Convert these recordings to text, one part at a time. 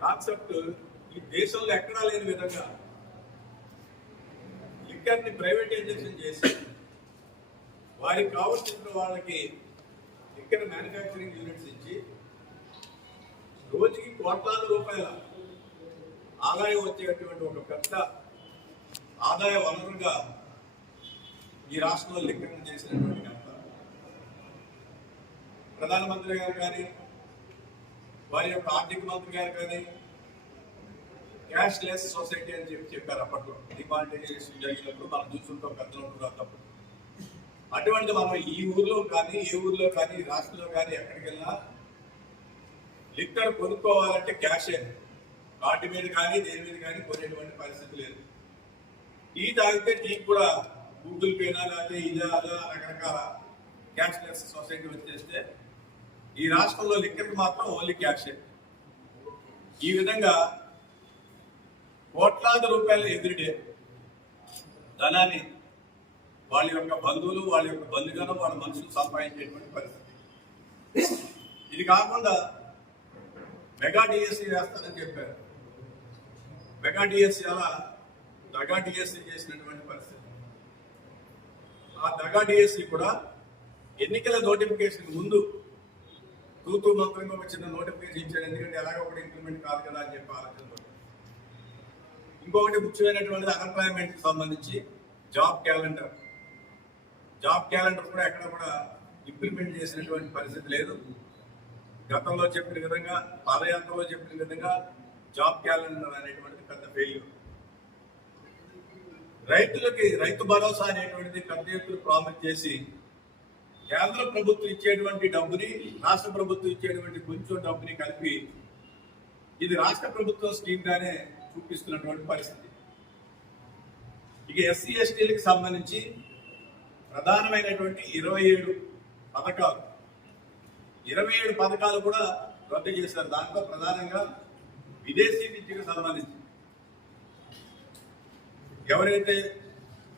Concept ఈ దేశంలో ఎక్కడా లేని విధంగా లిక్కర్ని ప్రైవేటైజేషన్ చేసి వారికి కావాల్సిన వాళ్ళకి లిక్కర్ మ్యానుఫ్యాక్చరింగ్ యూనిట్స్ ఇచ్చి రోజుకి కోట్లాది రూపాయల ఆదాయం వచ్చేటువంటి ఒక పెద్ద ఆదాయ వనరుగా ఈ రాష్ట్రంలో లిక్కర్ చేసినటువంటి ఘనత ప్రధానమంత్రి గారు కానీ వారి యొక్క ఆర్థిక మంత్రి గారు కానీ క్యాష్ లెస్ సొసైటీ అని చెప్పి చెప్పారు అప్పట్లో. డిమానిటైజేషన్ జరిగినప్పుడు మనం చూస్తుంటాం పెద్దలు అప్పుడు అటువంటి మనం ఈ ఊర్లో కానీ ఏ ఊర్లో కానీ రాష్ట్రంలో కానీ ఎక్కడికి వెళ్ళినా లిక్కర్ కొనుక్కోవాలంటే క్యాషే. వాటి మీద కానీ దేని మీద కానీ కొనేటువంటి పరిస్థితి లేదు. టీ తాగితే టీ కూడా గూగుల్ పేనా లేకపోతే ఇదా అదా రకరకాల క్యాష్ లెస్ సొసైటీ వచ్చేస్తే ఈ రాష్ట్రంలో లిక్కర్కి మాత్రం ఓన్లీ క్యాషే. ఈ విధంగా కోట్లాది రూపాయలు ఎదురుడే ధనాన్ని వాళ్ళ యొక్క బంధువులు వాళ్ళ యొక్క బంధుగాను వాళ్ళ మనుషులు సంపాదించేటువంటి పరిస్థితి. ఇది కాకుండా మెగా డిఎస్సి వేస్తానని చెప్పారు. మెగా డిఎస్సి అలా దగా డిఎస్సి చేసినటువంటి పరిస్థితి. ఆ దగా డిఎస్సి కూడా ఎన్నికల నోటిఫికేషన్ ముందు తూతూ మంత్రంగా ఒక చిన్న నోటిఫికేషన్ ఇచ్చాడు. ఎందుకంటే ఎలాగో ఒకటి ఇంప్లిమెంట్ కాదు కదా అని చెప్పి ఆలోచన ఇంకొకటి ముఖ్యమైనటువంటిది అన్ఎంప్లాయ్మెంట్ సంబంధించి జాబ్ క్యాలెండర్ జాబ్ క్యాలెండర్ కూడా ఎక్కడ కూడా ఇంప్లిమెంట్ చేసినటువంటి పరిస్థితి లేదు. గతంలో చెప్పిన విధంగా పాదయాత్రలో చెప్పిన విధంగా జాబ్ క్యాలెండర్ అనేటువంటిది పెద్ద ఫెయిల్యూర్ రైతులకి రైతు భరోసా అనేటువంటిది పెద్ద ఎత్తున ప్రామిస్ చేసి కేంద్ర ప్రభుత్వం ఇచ్చేటువంటి డబ్బుని రాష్ట్ర ప్రభుత్వం ఇచ్చేటువంటి కొంచెం డబ్బుని కలిపి ఇది రాష్ట్ర ప్రభుత్వం స్కీమ్గానే చూపిస్తున్నటువంటి పరిస్థితి. ఇక ఎస్సీ ఎస్టీలకు సంబంధించి ప్రధానమైనటువంటి ఇరవై ఏడు పథకాలు. ఇరవై ఏడు పథకాలు కూడా రద్దు చేశారు. దాంట్లో ప్రధానంగా విదేశీ విద్యకు సంబంధించి. ఎవరైతే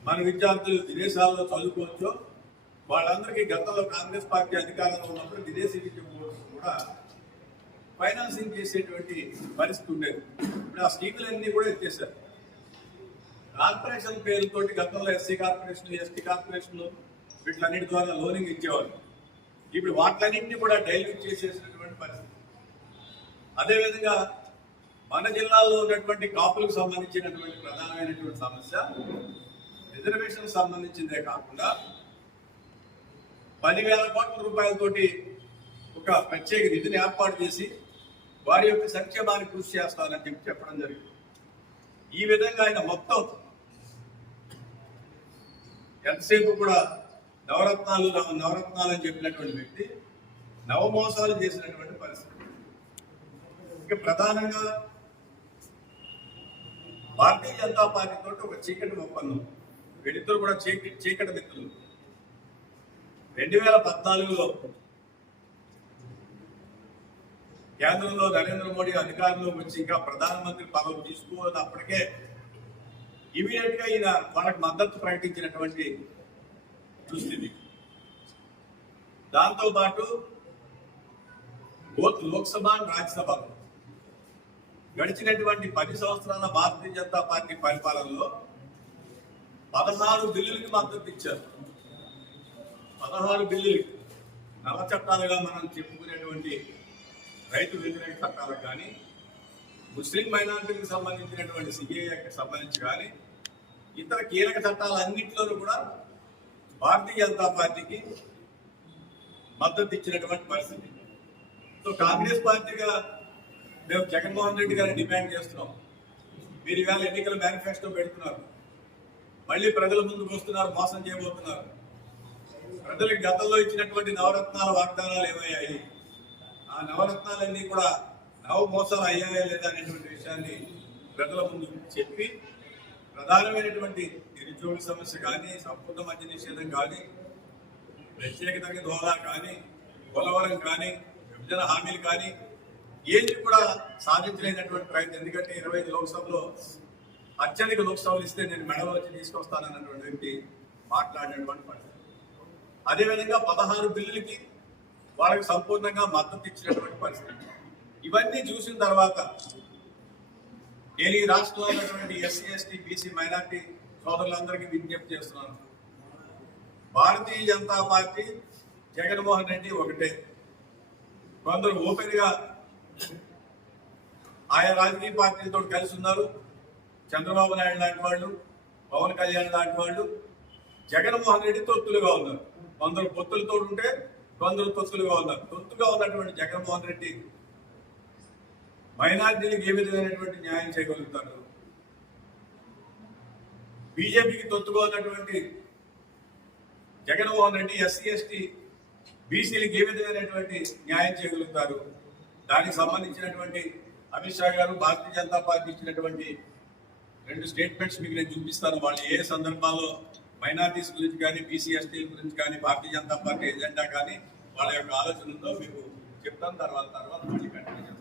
మన విద్యార్థులు విదేశాల్లో చదువుకోవచ్చో వాళ్ళందరికీ గతంలో కాంగ్రెస్ పార్టీ అధికారంలో ఉన్నప్పుడు విదేశీ విద్య కూడా ఫైనాన్సింగ్ చేసేటువంటి పరిస్థితి ఉండేది. ఇప్పుడు ఆ స్కీములన్నీ కూడా ఎత్తేసారు కార్పొరేషన్ పేరుతోటి గతంలో ఎస్సీ కార్పొరేషన్ ఎస్టీ కార్పొరేషన్లు వీటిలన్నిటి ద్వారా లోనింగ్ ఇచ్చేవారు ఇప్పుడు వాటిలన్నింటినీ కూడా డైల్యూట్ చేసేసినటువంటి పరిస్థితి. అదేవిధంగా మన జిల్లాలో ఉన్నటువంటి కాపులకు సంబంధించినటువంటి ప్రధానమైనటువంటి సమస్య రిజర్వేషన్ సంబంధించిందే కాకుండా పదివేల కోట్ల రూపాయలతోటి ఒక ప్రత్యేక నిధిని ఏర్పాటు చేసి వారి యొక్క సంక్షేమాన్ని కృషి చేస్తానని చెప్పి చెప్పడం జరిగింది. ఈ విధంగా ఆయన మొత్తం ఎంతసేపు కూడా నవరత్నాలు నవరత్నాలు అని చెప్పినటువంటి వ్యక్తి నవమోసాలు చేసినటువంటి పరిస్థితి. ఇక ప్రధానంగా భారతీయ జనతా పార్టీతో ఒక చీకటి ఒప్పందం. వీళ్ళిద్దరు కూడా చీకటి చీకటి మిత్రులు. రెండు వేల పద్నాలుగులో కేంద్రంలో నరేంద్ర మోడీ అధికారంలోకి వచ్చి ఇంకా ప్రధానమంత్రి పదవి తీసుకున్నప్పటికే ఇమీడియట్గా ఈయన వాళ్ళకి మద్దతు ప్రకటించినటువంటి దుస్థితి. దాంతో పాటు బోత్ లోక్సభ రాజ్యసభ గడిచినటువంటి పది సంవత్సరాల భారతీయ జనతా పార్టీ పరిపాలనలో పదహారు బిల్లులకి మద్దతు ఇచ్చారు. పదహారు బిల్లులు నల్ల చట్టాలుగా మనం చెప్పుకునేటువంటి రైతు వ్యతిరేక చట్టాలకు కానీ ముస్లిం మైనారిటీకి సంబంధించినటువంటి సిఏకి సంబంధించి కానీ ఇతర కీలక చట్టాలన్నింటిలోనూ కూడా భారతీయ జనతా పార్టీకి మద్దతు ఇచ్చినటువంటి పరిస్థితి. సో కాంగ్రెస్ పార్టీగా మేము జగన్మోహన్ రెడ్డి గారిని డిమాండ్ చేస్తున్నాం. మీరు ఇవాళ ఎన్నికల మేనిఫెస్టో పెడుతున్నారు. మళ్ళీ ప్రజల ముందుకు వస్తున్నారు మోసం చేయబోతున్నారు. ప్రజలకు గతంలో ఇచ్చినటువంటి నవరత్నాల వాగ్దానాలు ఏమయ్యాయి? ఆ నవరత్నాలన్నీ కూడా నవ మోసాలు అయ్యాయా లేదా అనేటువంటి విషయాన్ని ప్రజల ముందు చెప్పి ప్రధానమైనటువంటి నిరుద్యోగ సమస్య కానీ సంపూర్ణ మధ్య నిషేధం కానీ ప్రత్యేకతకి దోహదా కానీ పోలవరం కానీ విభజన హామీలు కానీ ఏది కూడా సాధించలేనటువంటి ప్రయత్నం. ఎందుకంటే ఇరవై ఐదు లోక్సభలో అత్యధిక లోక్సభలు ఇస్తే నేను మెడలో వచ్చి తీసుకొస్తానన్నటువంటి వ్యక్తి మాట్లాడినటువంటి పరిస్థితి. అదేవిధంగా పదహారు బిల్లులకి వాళ్ళకి సంపూర్ణంగా మద్దతు ఇచ్చినటువంటి పరిస్థితి. ఇవన్నీ చూసిన తర్వాత నేను ఈ రాష్ట్రంలో ఉన్నటువంటి ఎస్సీ ఎస్టీ బీసీ మైనార్టీ సోదరులందరికీ విజ్ఞప్తి చేస్తున్నాను. భారతీయ జనతా పార్టీ జగన్మోహన్ రెడ్డి ఒకటే. కొందరు ఓపెన్గా ఆయా రాజకీయ పార్టీలతో కలిసి ఉన్నారు. చంద్రబాబు నాయుడు లాంటి వాళ్ళు పవన్ కళ్యాణ్ లాంటి వాళ్ళు. జగన్మోహన్ రెడ్డి తొత్తులుగా ఉన్నారు. కొందరు పొత్తులతో ఉంటే కొందరు తొత్తులుగా ఉన్నారు తొత్తుగా ఉన్నటువంటి జగన్మోహన్ రెడ్డి మైనార్టీలకు ఏ విధమైనటువంటి న్యాయం చేయగలుగుతారు బీజేపీకి తొత్తుగా ఉన్నటువంటి జగన్మోహన్ రెడ్డి ఎస్సీ ఎస్టీ బీసీలకు ఏ విధమైనటువంటి న్యాయం చేయగలుగుతారు? దానికి సంబంధించినటువంటి అమిత్ షా గారు భారతీయ జనతా పార్టీ ఇచ్చినటువంటి రెండు స్టేట్మెంట్స్ మీకు నేను చూపిస్తాను. వాళ్ళు ఏ సందర్భాల్లో మైనార్టీస్ గురించి కానీ బీసీ ఎస్టీల గురించి కానీ భారతీయ జనతా పార్టీ ఎజెండా కానీ వాళ్ళ యొక్క ఆలోచన మీకు చెప్తాం తర్వాత తర్వాత మళ్ళీ కంటిన్యూ